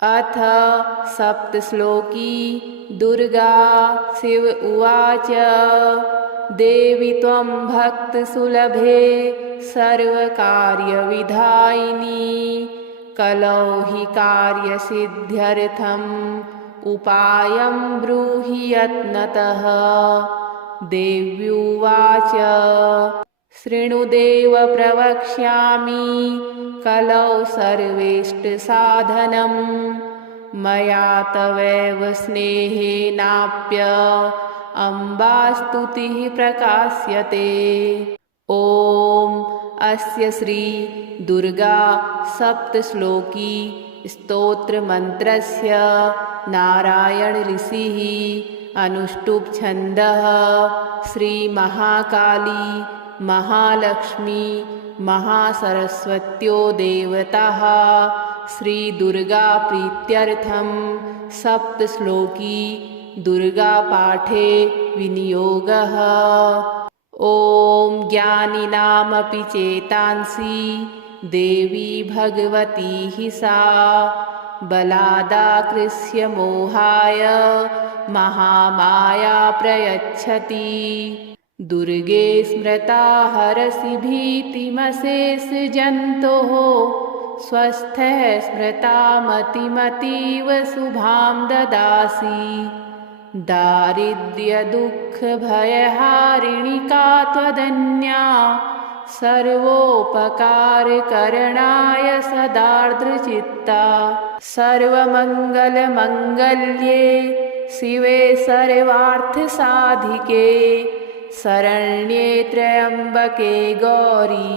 अथ सप्तश्लोकी दुर्गा शिव उवाच। देवी त्वं भक्तसुलभे सर्वकार्यविधायिनी कलौ हि कार्यसिद्ध्यर्थम् उपायं ब्रूहि यत्नतः। देव्युवाच शृणुदेव प्रवक्ष्यामि कलौ सर्वेष्टसाधनं मया तवैव स्नेहेनाप्य अम्बास्तुतिः प्रकाश्यते। ॐ अस्य श्री दुर्गा सप्तश्लोकी स्तोत्रमन्त्रस्य नारायण ऋषिः अनुष्टुप् छन्दः श्रीमहाकाली महालक्ष्मी महासरस्वत्यो देवताः श्रीदुर्गा प्रीत्यर्थं सप्तश्लोकी दुर्गापाठे विनियोगः। ॐ ज्ञानिनामपि चेतांसि देवी भगवती हि सा बलादाकृष्य मोहाय महामाया प्रयच्छति। दुर्गे स्मृता हरसि भीतिमशेष जन्तोः स्वस्थः स्मृता मतिमतीव शुभां ददासि। दारिद्र्यदुःखभयहारिणि का त्वदन्या सर्वोपकारकरणाय सदार्द्रचित्ता। सर्वमङ्गलमङ्गल्ये शिवे सर्वार्थसाधिके शरण्ये त्र्यम्बके गौरी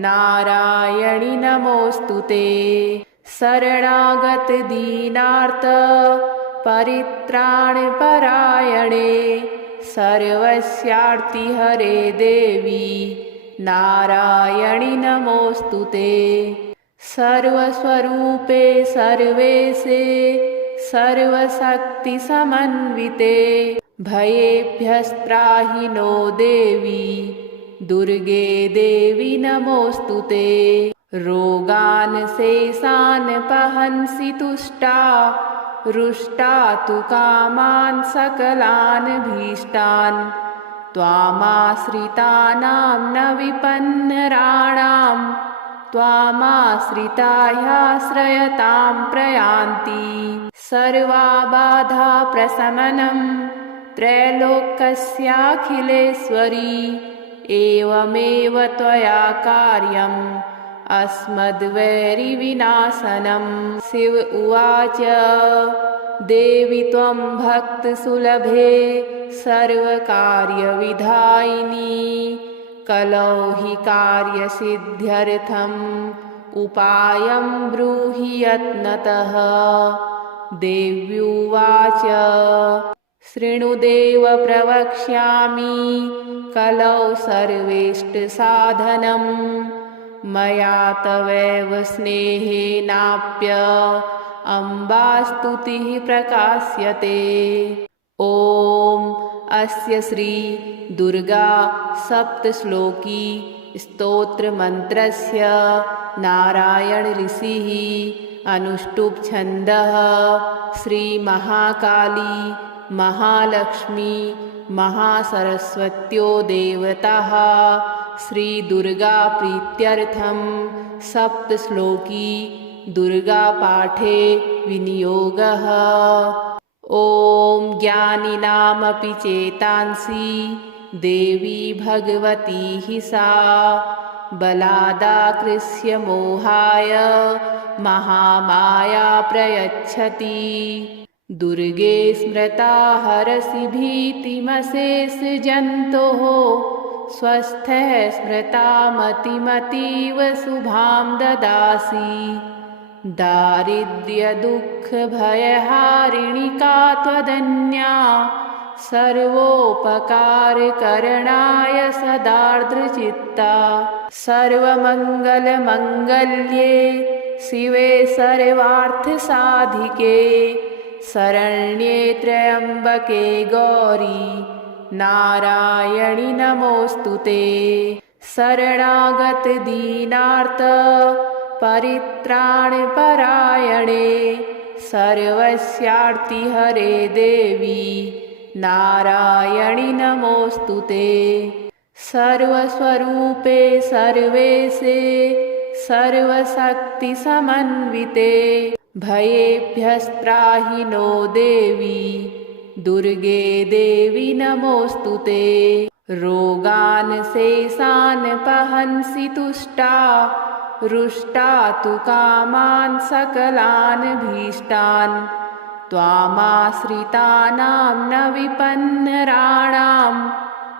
नारायणि नमोऽस्तुते। शरणागत दीनार्त परित्राणपरायणे सर्वस्यार्तिहरे देवी नारायणि नमोऽस्तुते। सर्वस्वरूपे सर्वेशे सर्वशक्तिसमन्विते भयेभ्यस्त्राहि नो देवी दुर्गे देवी नमोऽस्तुते। रोगान् शेषान् पहंसि तुष्टा रुष्टा तु कामान् सकलान् भीष्टान्। त्वामाश्रितानां न विपन्नराणां त्वामाश्रिता ह्याश्रयतां प्रयान्ति। सर्वाबाधा प्रशमनं त्रैलोक्यस्याखिलेश्वरी एवमेव त्वया कार्यम् अस्मद्वैरिविनाशनं। शिव उवाच देवी त्वं भक्तसुलभे सर्वकार्यविधायिनी कलौ हि कार्यसिद्ध्यर्थम् उपायं ब्रूहि यत्नतः। देव्युवाच शृणुदेव प्रवक्ष्यामि कलौ सर्वेष्टसाधनं मया तवैव स्नेहेनाप्य अम्बास्तुतिः प्रकाश्यते। ॐ अस्य श्री दुर्गा सप्तश्लोकी स्तोत्रमन्त्रस्य नारायण ऋषिः अनुष्टुप् छन्दः श्रीमहाकाली महालक्ष्मी महासरस्वत्यो देवताः श्रीदुर्गा प्रीत्यर्थं सप्तश्लोकी दुर्गापाठे विनियोगः। ॐ ज्ञानिनामपि चेतांसि देवी भगवती हि सा बलादाकृष्य मोहाय महामाया प्रयच्छति। दुर्गे स्मृता हरसि भीतिमशेष जन्तोः स्वस्थः स्मृता मतिमतीव शुभां ददासि। दारिद्र्यदुःखभयहारिणि का त्वदन्या सर्वोपकारकरणाय सदार्द्रचित्ता। सर्वमङ्गलमङ्गल्ये शिवे सर्वार्थसाधिके शरण्ये त्र्यम्बके गौरी नारायणि नमोऽस्तुते। शरणागत दीनार्त परित्राणपरायणे सर्वस्यार्तिहरे देवी नारायणि नमोऽस्तु ते। सर्वस्वरूपे सर्वेशे सर्वशक्तिसमन्विते भयेभ्यस्त्राहि नो देवी दुर्गे देवी नमोऽस्तु ते। रोगान् शेषान् पहंसि तुष्टा रुष्टा तु कामान् सकलान् भीष्टान् त्वामाश्रितानां न विपन्नराणां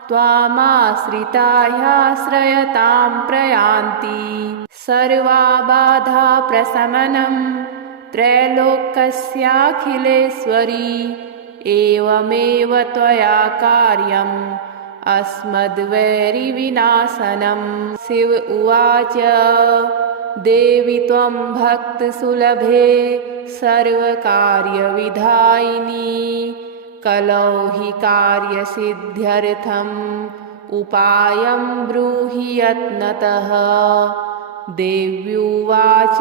त्वामाश्रिता ह्याश्रयतां प्रयान्ति। सर्वाबाधा प्रशमनं त्रैलोक्यस्याखिलेश्वरी एवमेव त्वया कार्यम् अस्मद्वैरिविनाशनं। शिव उवाच देवि त्वं भक्तसुलभे सर्वकार्यविधायिनी कलौ हि कार्यसिद्ध्यर्थम् उपायं ब्रूहि यत्नतः। देव्युवाच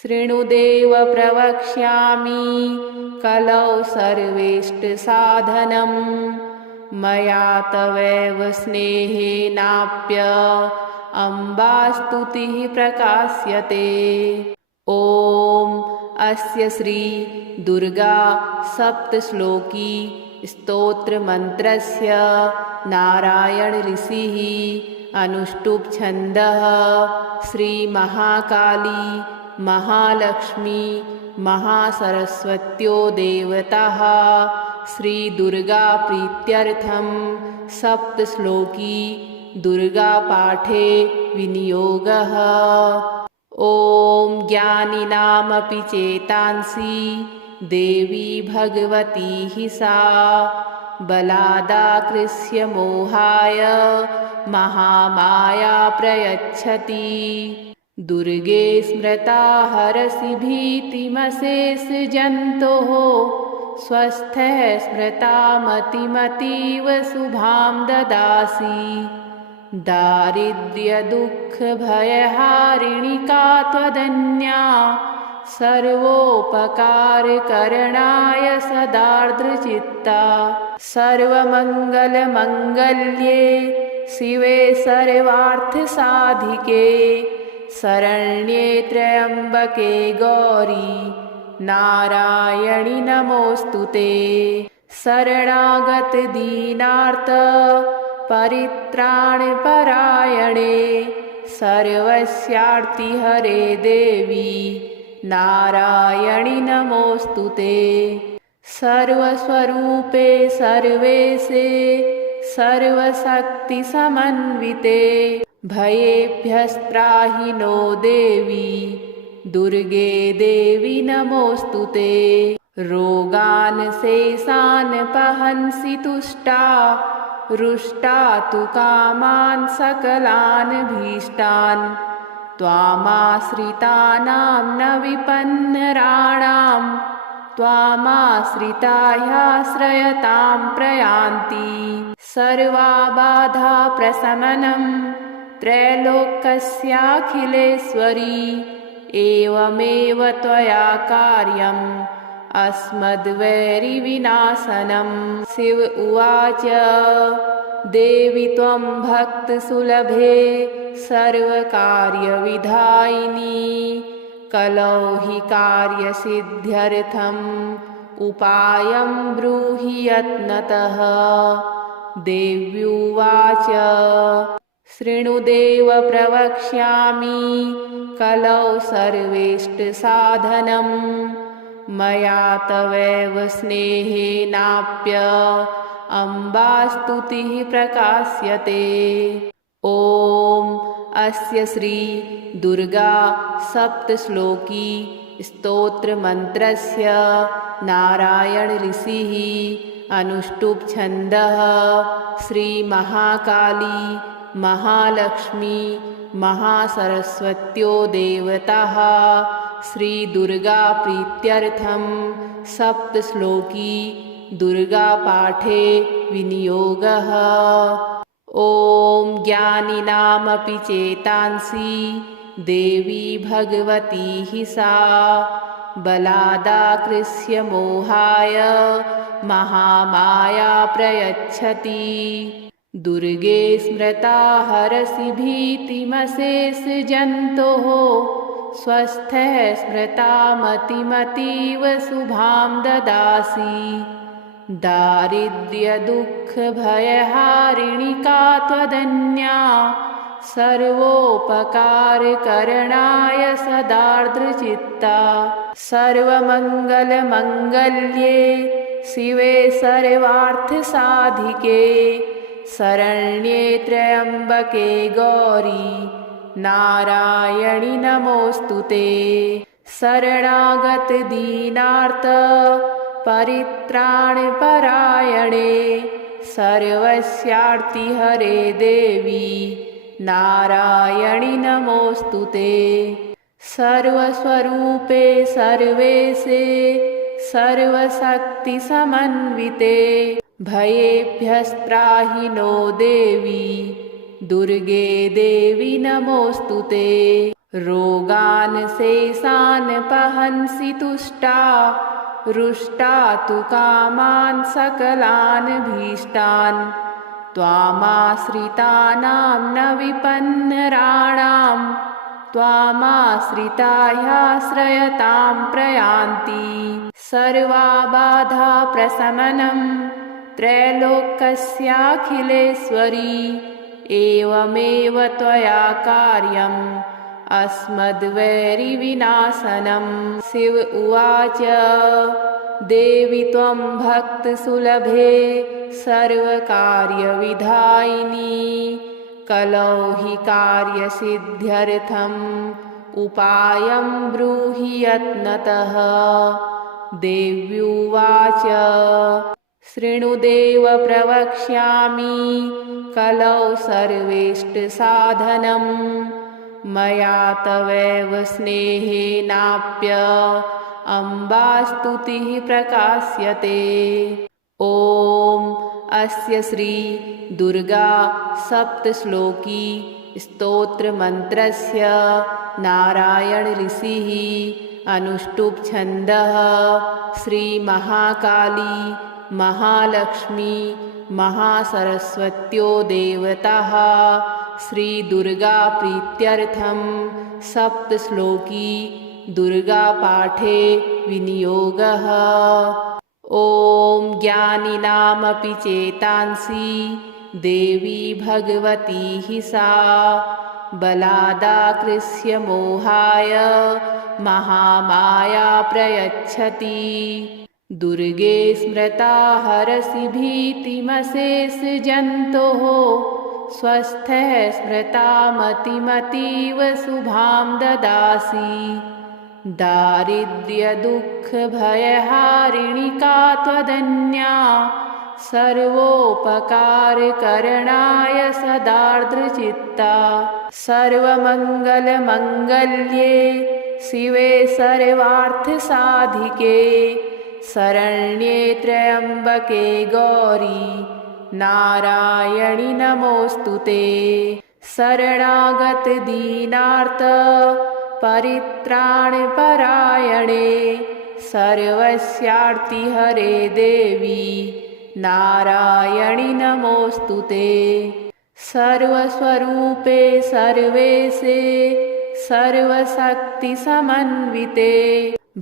शृणुदेव प्रवक्ष्यामि कलौ सर्वेष्टसाधनम् मया तवैव स्नेहेनाप्य अम्बास्तुतिः प्रकाश्यते। ॐ अस्य श्री दुर्गा सप्तश्लोकी स्तोत्रमन्त्रस्य नारायण ऋषिः अनुष्टुप् छन्दः श्रीमहाकाली महालक्ष्मी महासरस्वत्यो देवताः श्रीदुर्गा प्रीत्यर्थं सप्तश्लोकी दुर्गापाठे विनियोगः। ॐ ज्ञानिनामपि चेतांसि देवी भगवती हि सा बलादाकृष्य मोहाय महामाया प्रयच्छति। दुर्गे स्मृता हरसि भीतिमशेषजन्तोः स्वस्थः स्मृता मतिमतीव शुभां ददासि। दारिद्र्यदुःखभयहारिणि का त्वदन्या सर्वोपकारकरणाय सदार्द्रचित्ता। सर्वमङ्गलमङ्गल्ये शिवे सर्वार्थसाधिके शरण्ये त्र्यम्बके गौरी नारायणि नमोऽस्तु ते। शरणागतदीनार्त परित्राणपरायणे सर्वस्यार्तिहरे देवी नारायणि नमोऽस्तु ते। सर्वस्वरूपे सर्वेशे सर्वशक्तिसमन्विते भयेभ्यस्त्राहि नो देवी दुर्गे देवी नमोऽस्तु ते। रोगान् शेषान् पहंसि तुष्टा रुष्टा तु कामान् सकलान् भीष्टान् त्वामाश्रितानां न विपन्नराणां त्वामाश्रिता ह्याश्रयतां प्रयान्ति। सर्वाबाधा प्रशमनं त्रैलोक्यस्याखिलेश्वरी एवमेव त्वया कार्यम् अस्मद्वैरिविनाशनं। शिव उवाच देवि त्वं भक्तसुलभे सर्वकार्यविधायिनी कलौ हि कार्यसिद्ध्यर्थम् उपायं ब्रूहि यत्नतः। देव्युवाच शृणुदेव प्रवक्ष्यामि कलौ सर्वेष्टसाधनम् मया तवैव स्नेहेनाप्य अम्बास्तुतिः प्रकाश्यते। ॐ अस्य श्री दुर्गा सप्तश्लोकी स्तोत्रमन्त्रस्य नारायण ऋषिः अनुष्टुप् छन्दः श्रीमहाकाली महालक्ष्मी महासरस्वत्यो देवताः श्रीदुर्गा प्रीत्यर्थं सप्तश्लोकी दुर्गापाठे विनियोगः। ॐ ज्ञानिनामपि चेतांसि देवी भगवती हि सा बलादाकृष्य मोहाय महामाया प्रयच्छति। दुर्गे स्मृता हरसि भीतिमशेष जन्तोः स्वस्थः स्मृता मतिमतीव शुभां ददासि। दारिद्र्यदुःखभयहारिणि का त्वदन्या सर्वोपकारकरणाय सदार्द्रचित्ता। सर्वमङ्गलमङ्गल्ये शिवे सर्वार्थसाधिके शरण्ये त्र्यम्बके गौरी नारायणि नमोऽस्तुते। शरणागत दीनार्त परित्राणपरायणे सर्वस्यार्तिहरे देवी नारायणि नमोऽस्तुते। सर्वस्वरूपे सर्वेशे सर्वशक्तिसमन्विते भयेभ्यस्त्राहि नो देवी दुर्गे देवी नमोऽस्तुते। रोगान् शेषान् पहंसि तुष्टा रुष्टा तु कामान् सकलान् भीष्टान्। त्वामाश्रितानां न विपन्नराणां त्वामाश्रिता ह्याश्रयतां प्रयान्ति। सर्वाबाधा प्रशमनं त्रैलोक्यस्याखिलेश्वरी एवमेव त्वया कार्यम् अस्मद्वैरिविनाशनं। शिव उवाच देवि त्वं भक्तसुलभे सर्वकार्यविधायिनी कलौ हि कार्यसिद्ध्यर्थम् उपायं ब्रूहि यत्नतः। देव्युवाच शृणुदेव प्रवक्ष्यामि कलौ सर्वेष्टसाधनं मया तवैव स्नेहेनाप्य अम्बास्तुतिः प्रकाश्यते। ॐ अस्य श्री दुर्गा सप्तश्लोकी स्तोत्रमन्त्रस्य नारायण ऋषिः अनुष्टुप् छन्दः श्री महाकाली महालक्ष्मी महासरस्वत्यो देवताः श्री दुर्गा प्रीत्यर्थं सप्तश्लोकी दुर्गा पाठे विनियोगः। ॐ ज्ञानिनामपि चेतांसि देवी भगवती हि सा बलादाकृष्य मोहाय महामाया प्रयच्छति। दुर्गे स्मृता हरसि भीतिमशेष जन्तोः स्वस्थः स्मृता मतिमतीव शुभां ददासि। दारिद्र्यदुःखभयहारिणि का त्वदन्या सर्वोपकारकरणाय सदार्द्रचित्ता। सर्वमङ्गलमङ्गल्ये शिवे सर्वार्थसाधिके शरण्ये त्र्यम्बके गौरी नारायणि नमोऽस्तुते। शरणागत दीनार्त परित्राणपरायणे सर्वस्यार्तिहरे देवी नारायणि नमोऽस्तुते। सर्वस्वरूपे सर्वेशे सर्वशक्तिसमन्विते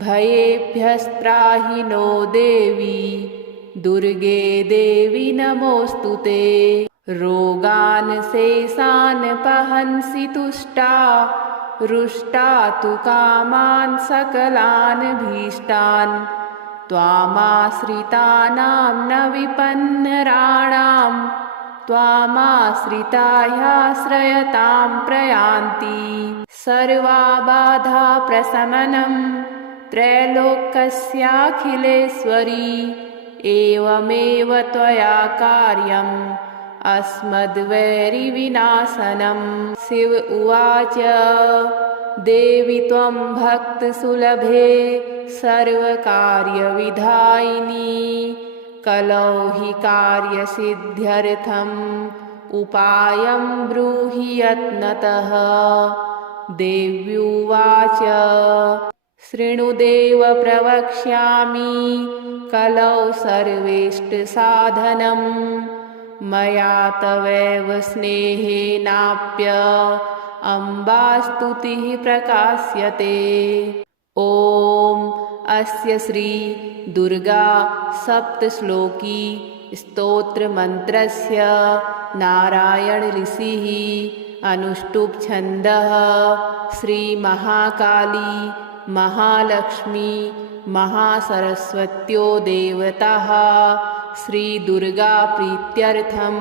भयेभ्यस्त्राहि नो देवी दुर्गे देवी नमोऽस्तुते। रोगान् शेषान् पहंसि तुष्टा रुष्टा तु कामान् सकलान् भीष्टान्। त्वामाश्रितानां न विपन्नराणां त्वामाश्रिता ह्याश्रयतां प्रयान्ति। सर्वाबाधा प्रशमनं त्रैलोक्यस्याखिलेश्वरी एवमेव त्वया कार्यम् अस्मद्वैरिविनाशनं। शिव उवाच देवि त्वं भक्तसुलभे सर्वकार्यविधायिनी कलौ हि कार्यसिद्ध्यर्थम् उपायं ब्रूहि यत्नतः। देव्युवाच शृणुदेव प्रवक्ष्यामि कलौ सर्वेष्टसाधनं मया तवैव स्नेहेनाप्य अम्बास्तुतिः प्रकाश्यते। ॐ अस्य श्री दुर्गा सप्तश्लोकी स्तोत्रमन्त्रस्य नारायण ऋषिः अनुष्टुप् छन्दः श्रीमहाकाली महालक्ष्मी महासरस्वत्यो देवताः श्रीदुर्गा प्रीत्यर्थं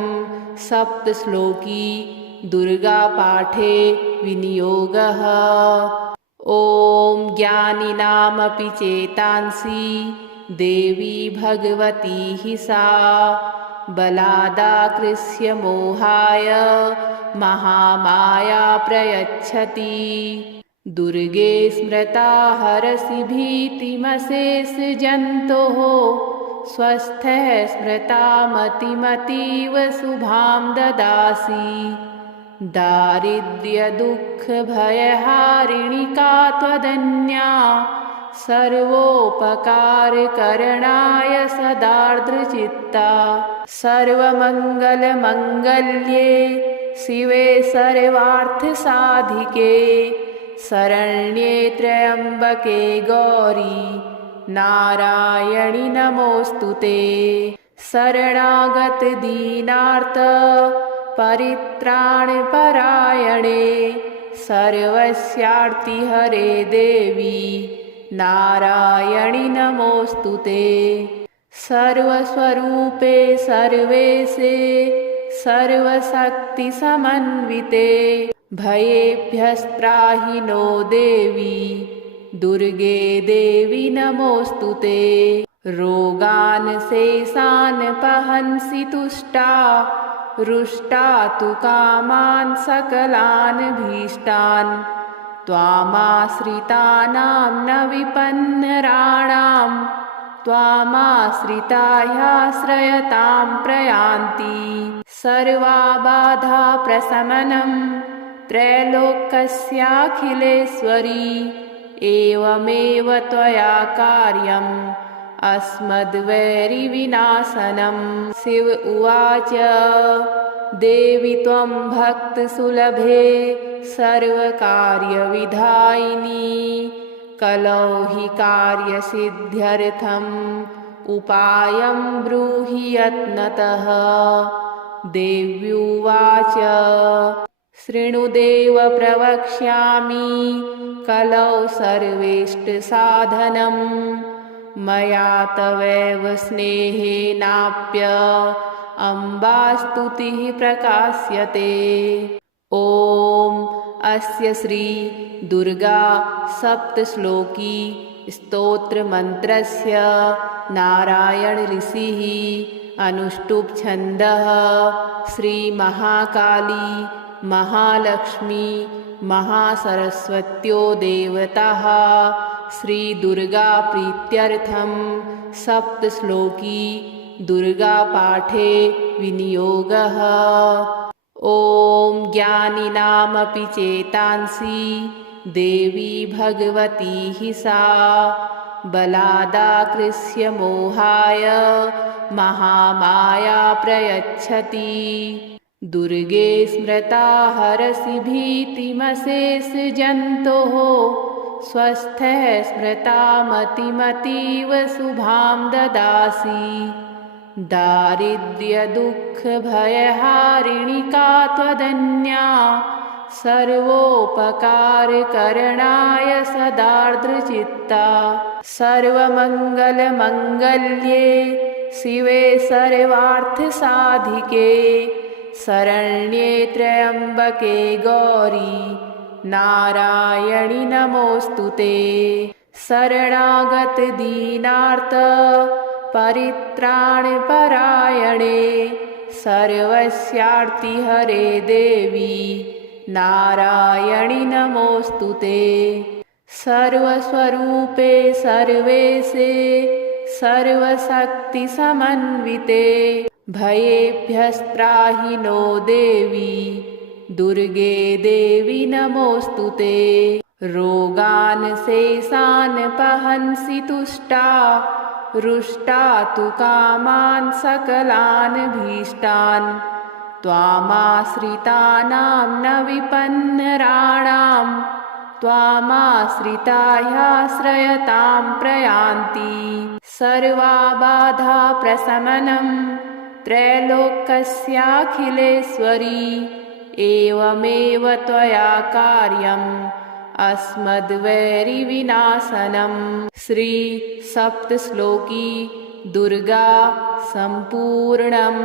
सप्तश्लोकी दुर्गापाठे विनियोगः। ॐ ज्ञानिनामपि चेतांसि देवी भगवती हि सा बलादाकृष्य मोहाय महामाया प्रयच्छति। दुर्गे स्मृता हरसि भीतिमशेषजन्तोः स्वस्थः स्मृता मतिमतीव शुभां ददासि। दारिद्र्यदुःखभयहारिणि का त्वदन्या सर्वोपकारकरणाय सदार्द्रचित्ता। सर्वमङ्गलमङ्गल्ये शिवे सर्वार्थसाधिके शरण्ये त्र्यम्बके गौरी नारायणि नमोऽस्तुते। शरणागत दीनार्त परित्राणपरायणे सर्वस्यार्तिहरे देवी नारायणि नमोऽस्तुते। सर्वस्वरूपे सर्वेशे सर्वशक्तिसमन्विते भयेभ्यस्त्राहि नो देवी दुर्गे देवी नमोऽस्तुते। रोगान् शेषान् पहंसि तुष्टा रुष्टा तु कामान् सकलान् भीष्टान्। त्वामाश्रितानां न विपन्नराणां त्वामाश्रिता ह्याश्रयतां प्रयान्ति। सर्वाबाधा प्रशमनं त्रैलोक्यस्याखिलेश्वरी एवमेव त्वया कार्यम् अस्मद्वैरिविनाशनं। शिव उवाच देवि त्वं भक्तसुलभे सर्वकार्यविधायिनी कलौ हि कार्यसिद्ध्यर्थम् उपायं ब्रूहि यत्नतः। देव्युवाच शृणुदेव प्रवक्ष्यामि कलौ सर्वेष्टसाधनं मया तवैव स्नेहेनाप्य अम्बास्तुतिः प्रकाश्यते। ॐ अस्य श्री दुर्गा सप्तश्लोकी स्तोत्रमन्त्रस्य नारायण ऋषिः अनुष्टुप् छन्दः श्रीमहाकाली महालक्ष्मी महासरस्वत्यो देवताः श्रीदुर्गा प्रीत्यर्थं सप्तश्लोकी दुर्गापाठे विनियोगः। ॐ ज्ञानिनामपि चेतांसि देवी भगवती हि सा बलादाकृष्य मोहाय महामाया प्रयच्छति। दुर्गे स्मृता हरसि भीतिमशेषजन्तोः स्वस्थः स्मृता मतिमतीव शुभां ददासि। दारिद्र्यदुःखभयहारिणि का त्वदन्या सर्वोपकारकरणाय सदार्द्रचित्ता। सर्वमङ्गलमङ्गल्ये शिवे सर्वार्थसाधिके शरण्ये त्र्यम्बके गौरी नारायणि नमोऽस्तुते। शरणागत दीनार्त परित्राणपरायणे सर्वस्यार्तिहरे देवी नारायणि नमोऽस्तुते। सर्वस्वरूपे सर्वेशे सर्वशक्तिसमन्विते भयेभ्यस्त्राहि नो देवी दुर्गे देवी नमोऽस्तुते। रोगान् शेषान् पहंसि तुष्टा रुष्टा तु कामान् सकलान् भीष्टान् त्वामाश्रितानां न विपन्नराणां त्वामाश्रिता ह्याश्रयतां प्रयान्ति सर्वा बाधा प्रशमनं त्रैलोक्यस्याखिलेश्वरी एवमेव त्वया कार्यम् अस्मद्वैरिविनाशनम्। श्री सप्तश्लोकी दुर्गा सम्पूर्णम्।